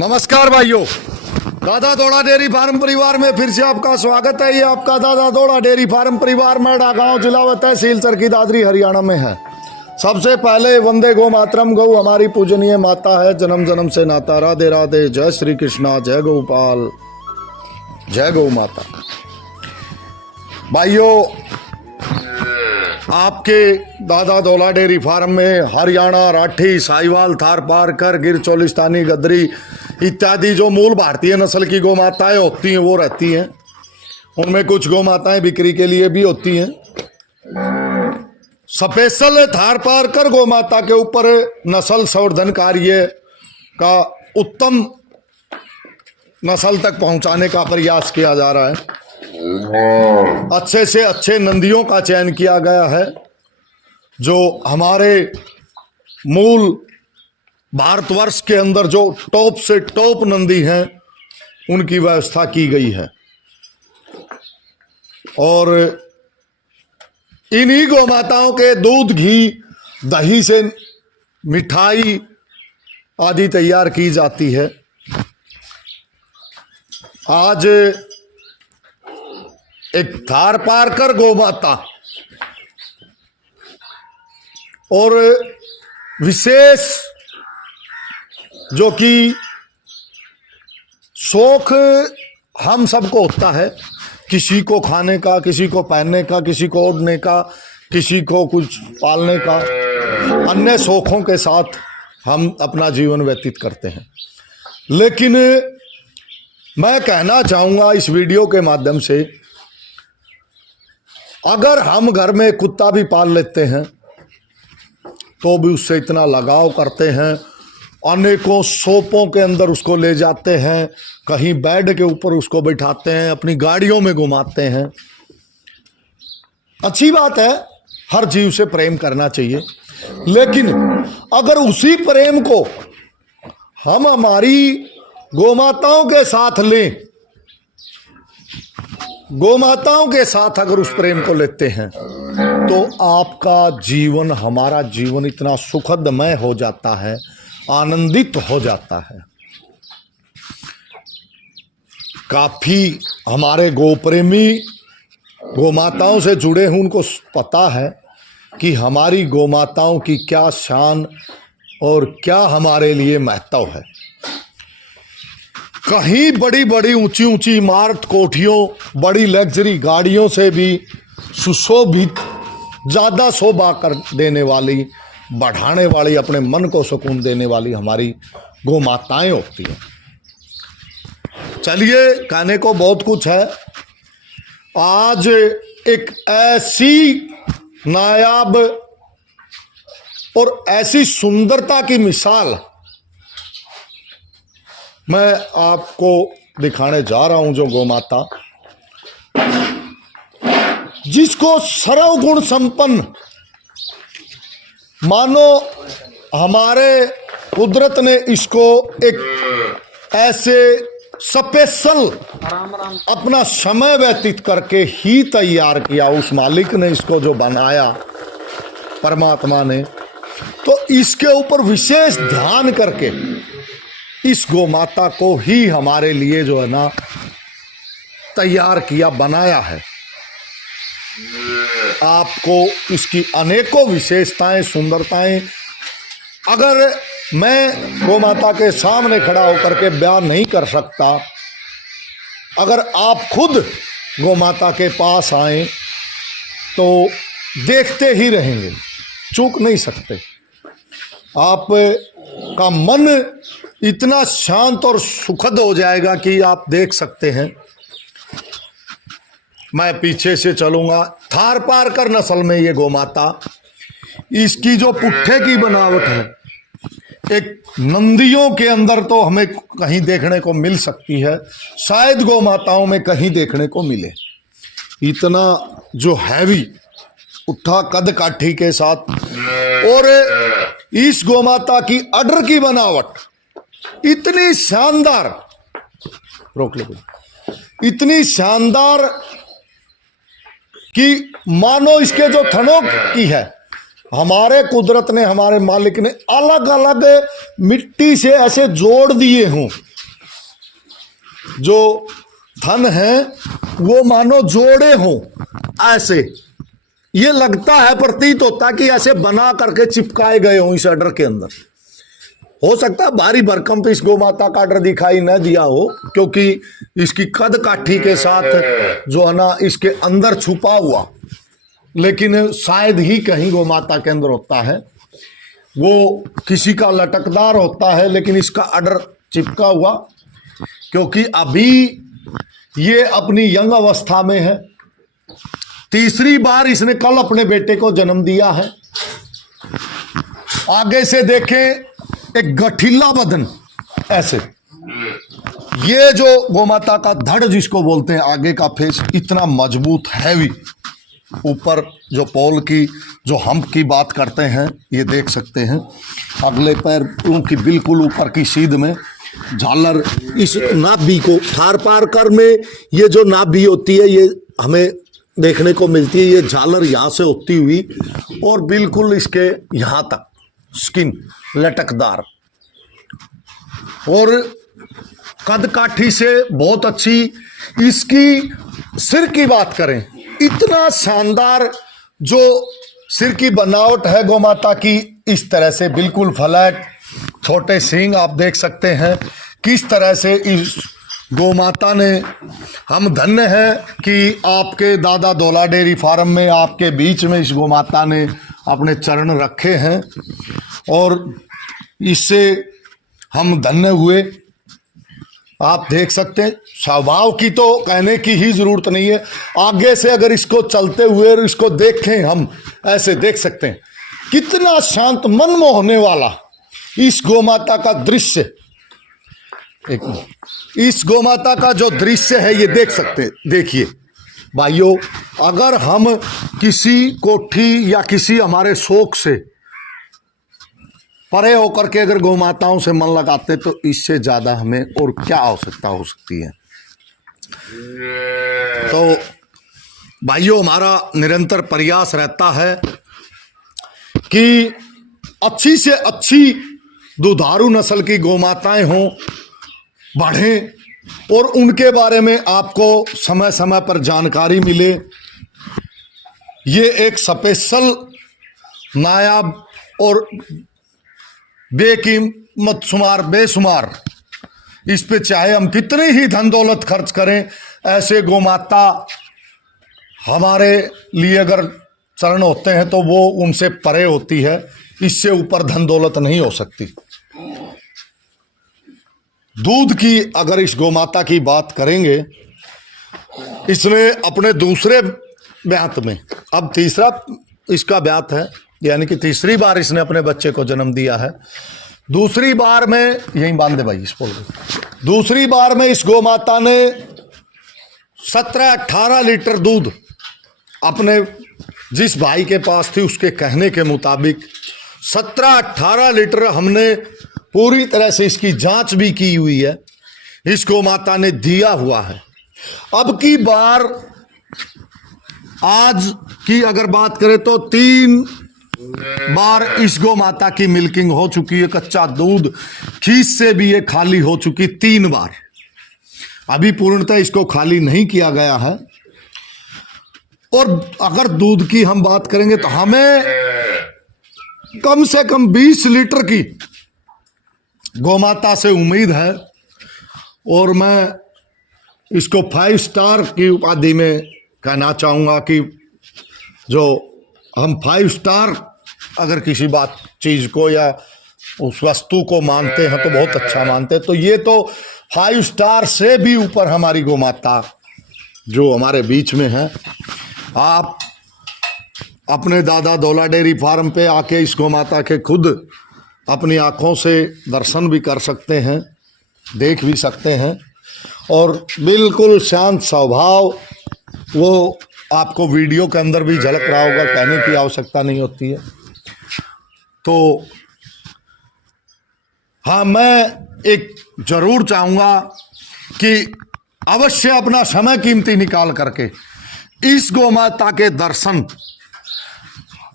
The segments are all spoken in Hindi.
नमस्कार भाइयों, दादा दौड़ा डेयरी फार्म परिवार में फिर से आपका स्वागत है। ये आपका दादा दौड़ा डेयरी फार्म परिवार मैडा गांव जिला व तहसील चरखी दादरी हरियाणा में है। सबसे पहले वंदे गौ मातरम। गौ हमारी पूजनीय माता है, जन्म जन्म से नाता। राधे राधे, जय श्री कृष्णा, जय गोपाल, जय गौ माता। भाइयों, आपके दादा दौला डेयरी फार्म में हरियाणा, राठी, साहिवाल, थार पारकर, गिर चोलिस्तानी, गदरी इत्यादि जो मूल भारतीय नस्ल की गौ माताएं होती हैं वो रहती हैं। उनमें कुछ गौ माताएं बिक्री के लिए भी होती हैं। स्पेशल थार पारकर गौ माता के ऊपर नस्ल संवर्धन कार्य का उत्तम नस्ल तक पहुंचाने का प्रयास किया जा रहा है। अच्छे से अच्छे नंदियों का चयन किया गया है। जो हमारे मूल भारतवर्ष के अंदर जो टॉप से टॉप नंदी हैं उनकी व्यवस्था की गई है। और इन्हीं गौ माताओं के दूध, घी, दही से मिठाई आदि तैयार की जाती है। आज एक थार पारकर गौ माता और विशेष जो कि शौक हम सबको होता है, किसी को खाने का, किसी को पहनने का, किसी को ओढ़ने का, किसी को कुछ पालने का, अन्य शौकों के साथ हम अपना जीवन व्यतीत करते हैं। लेकिन मैं कहना चाहूँगा इस वीडियो के माध्यम से, अगर हम घर में कुत्ता भी पाल लेते हैं तो भी उससे इतना लगाव करते हैं, अनेकों सोपों के अंदर उसको ले जाते हैं, कहीं बेड के ऊपर उसको बिठाते हैं, अपनी गाड़ियों में घुमाते हैं। अच्छी बात है, हर जीव से प्रेम करना चाहिए। लेकिन अगर उसी प्रेम को हम हमारी गोमाताओं के साथ लें, गोमाताओं के साथ अगर उस प्रेम को लेते हैं तो आपका जीवन, हमारा जीवन इतना सुखदमय हो जाता है, आनंदित हो जाता है। काफी हमारे गोप्रेमी गोमाताओं से जुड़े हैं, उनको पता है कि हमारी गोमाताओं की क्या शान और क्या हमारे लिए महत्व है। कहीं बड़ी बड़ी ऊंची ऊंची इमारत, कोठियों, बड़ी लग्जरी गाड़ियों से भी सुशोभित, ज़्यादा शोभा कर देने वाली, बढ़ाने वाली, अपने मन को सुकून देने वाली हमारी गौ माताएं होती हैं। चलिए, कहने को बहुत कुछ है। आज एक ऐसी नायाब और ऐसी सुंदरता की मिसाल मैं आपको दिखाने जा रहा हूं, जो गौ माता, जिसको सर्वगुण संपन्न मानो हमारे कुदरत ने इसको एक ऐसे स्पेशल अपना समय व्यतीत करके ही तैयार किया। उस मालिक ने इसको जो बनाया, परमात्मा ने, तो इसके ऊपर विशेष ध्यान करके इस गौ माता को ही हमारे लिए जो है ना तैयार किया, बनाया है। आपको इसकी अनेकों विशेषताएं, सुंदरताएं, अगर मैं गौ माता के सामने खड़ा होकर के बयान नहीं कर सकता, अगर आप खुद गौ माता के पास आए तो देखते ही रहेंगे, चूक नहीं सकते। आप का मन इतना शांत और सुखद हो जाएगा कि आप देख सकते हैं। मैं पीछे से चलूंगा। थार पारकर नस्ल में ये गौ माता, इसकी जो पुट्ठे की बनावट है, एक नंदियों के अंदर तो हमें कहीं देखने को मिल सकती है, शायद गौ माताओं में कहीं देखने को मिले। इतना जो हैवी पुट्ठा कद काठी के साथ, और इस गौ माता की अडर की बनावट इतनी शानदार, रोक लो, इतनी शानदार कि मानो इसके जो थनों की है, हमारे कुदरत ने, हमारे मालिक ने अलग अलग मिट्टी से ऐसे जोड़ दिए हों जो थन है वो मानो जोड़े हों, ऐसे ये लगता है, प्रतीत होता है कि ऐसे बना करके चिपकाए गए हों इस ऑर्डर के अंदर। हो सकता है भारी भरकम पे इस गौ माता का ऑर्डर दिखाई न दिया हो, क्योंकि इसकी कद काठी के साथ जो है ना इसके अंदर छुपा हुआ, लेकिन शायद ही कहीं गौ माता के अंदर होता है, वो किसी का लटकदार होता है, लेकिन इसका ऑर्डर चिपका हुआ, क्योंकि अभी ये अपनी यंग अवस्था में है। तीसरी बार इसने कल अपने बेटे को जन्म दिया है। आगे से देखें, एक गठीला बदन ऐसे, ये जो गोमाता का धड़ जिसको बोलते हैं, आगे का फेस इतना मजबूत हैवी, ऊपर जो पोल की जो हम्प की बात करते हैं ये देख सकते हैं, अगले पैर उनकी बिल्कुल ऊपर की सीध में झालर, इस नाभि को थार पार कर में ये जो नाभि होती है ये हमें देखने को मिलती है, ये झालर यहाँ से होती हुई और बिल्कुल इसके यहाँ तक स्किन लटकदार, और कद काठी से बहुत अच्छी। इसकी सिर की बात करें, इतना शानदार जो सिर की बनावट है गोमाता की, इस तरह से बिल्कुल फ्लैट, छोटे सींग आप देख सकते हैं किस तरह से इस गोमाता ने। हम धन्य हैं कि आपके दादा दौला डेयरी फार्म में आपके बीच में इस गोमाता ने अपने चरण रखे हैं, और इससे हम धन्य हुए। आप देख सकते हैं, स्वभाव की तो कहने की ही जरूरत नहीं है। आगे से अगर इसको चलते हुए और इसको देखें, हम ऐसे देख सकते हैं कितना शांत, मन मोहने वाला इस गोमाता का दृश्य। एक इस गोमाता का जो दृश्य है ये देख सकते हैं। देखिए भाइयों, अगर हम किसी कोठी या किसी हमारे शौक से परे होकर के अगर गौमाताओं से मन लगाते तो इससे ज्यादा हमें और क्या आवश्यकता हो सकती है। तो भाइयों, हमारा निरंतर प्रयास रहता है कि अच्छी से अच्छी दुधारू नस्ल की गौमाताएं हों, बढ़ें, और उनके बारे में आपको समय समय पर जानकारी मिले। ये एक स्पेशल नायाब और बेकीमत शुमार बेशुमार, इस पे चाहे हम कितनी ही धन दौलत खर्च करें, ऐसे गोमाता हमारे लिए अगर चरण होते हैं तो वो उनसे परे होती है। इससे ऊपर धन दौलत नहीं हो सकती। दूध की अगर इस गोमाता की बात करेंगे, इसने अपने दूसरे ब्यात में, अब तीसरा इसका ब्यात है, यानी कि तीसरी बार इसने अपने बच्चे को जन्म दिया है। दूसरी बार में, यहीं बांध दे भाई इस पोल को, दूसरी बार में इस गोमाता ने 17-18 लीटर दूध अपने जिस भाई के पास थी उसके कहने के मुताबिक 17-18 लीटर हमने पूरी तरह से इसकी जांच भी की हुई है, इस गोमाता ने दिया हुआ है। अब की बार आज की अगर बात करें तो 3 बार इस गोमाता की मिल्किंग हो चुकी है। कच्चा दूध खीस से भी ये खाली हो चुकी 3 बार। अभी पूर्णतः इसको खाली नहीं किया गया है। और अगर दूध की हम बात करेंगे तो हमें कम से कम 20 लीटर की गोमाता से उम्मीद है, और मैं इसको 5 स्टार की उपाधि में कहना चाहूँगा कि जो हम 5 स्टार अगर किसी बात चीज़ को या उस वस्तु को मानते हैं तो बहुत अच्छा मानते हैं, तो ये तो 5 स्टार से भी ऊपर हमारी गोमाता जो हमारे बीच में है। आप अपने दादा दौला डेयरी फार्म पे आके इस गोमाता के खुद अपनी आँखों से दर्शन भी कर सकते हैं, देख भी सकते हैं, और बिल्कुल शांत स्वभाव, वो आपको वीडियो के अंदर भी झलक रहा होगा, कहने की आवश्यकता नहीं होती है। तो हाँ, मैं एक जरूर चाहूँगा कि अवश्य अपना समय कीमती निकाल करके इस गोमाता के दर्शन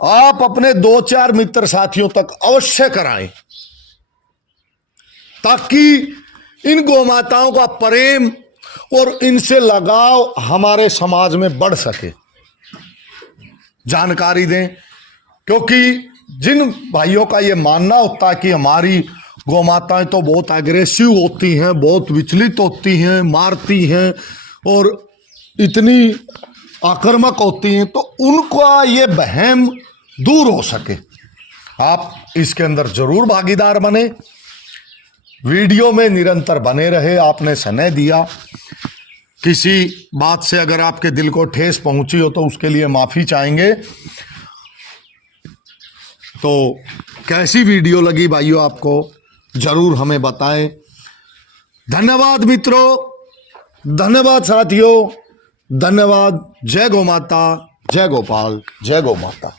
आप अपने 2-4 मित्र साथियों तक अवश्य कराएं, ताकि इन गोमाताओं का प्रेम और इनसे लगाव हमारे समाज में बढ़ सके, जानकारी दें। क्योंकि जिन भाइयों का ये मानना होता है कि हमारी गौ माताएं तो बहुत एग्रेसिव होती हैं, बहुत विचलित होती हैं, मारती हैं और इतनी आक्रामक होती हैं, तो उनका ये वहम दूर हो सके, आप इसके अंदर जरूर भागीदार बने, वीडियो में निरंतर बने रहे। आपने समय दिया, किसी बात से अगर आपके दिल को ठेस पहुंची हो तो उसके लिए माफी चाहेंगे। तो कैसी वीडियो लगी भाइयों आपको जरूर हमें बताएं। धन्यवाद मित्रों, धन्यवाद साथियों, धन्यवाद। जय गौ माता, जय गोपाल, जय गौ माता।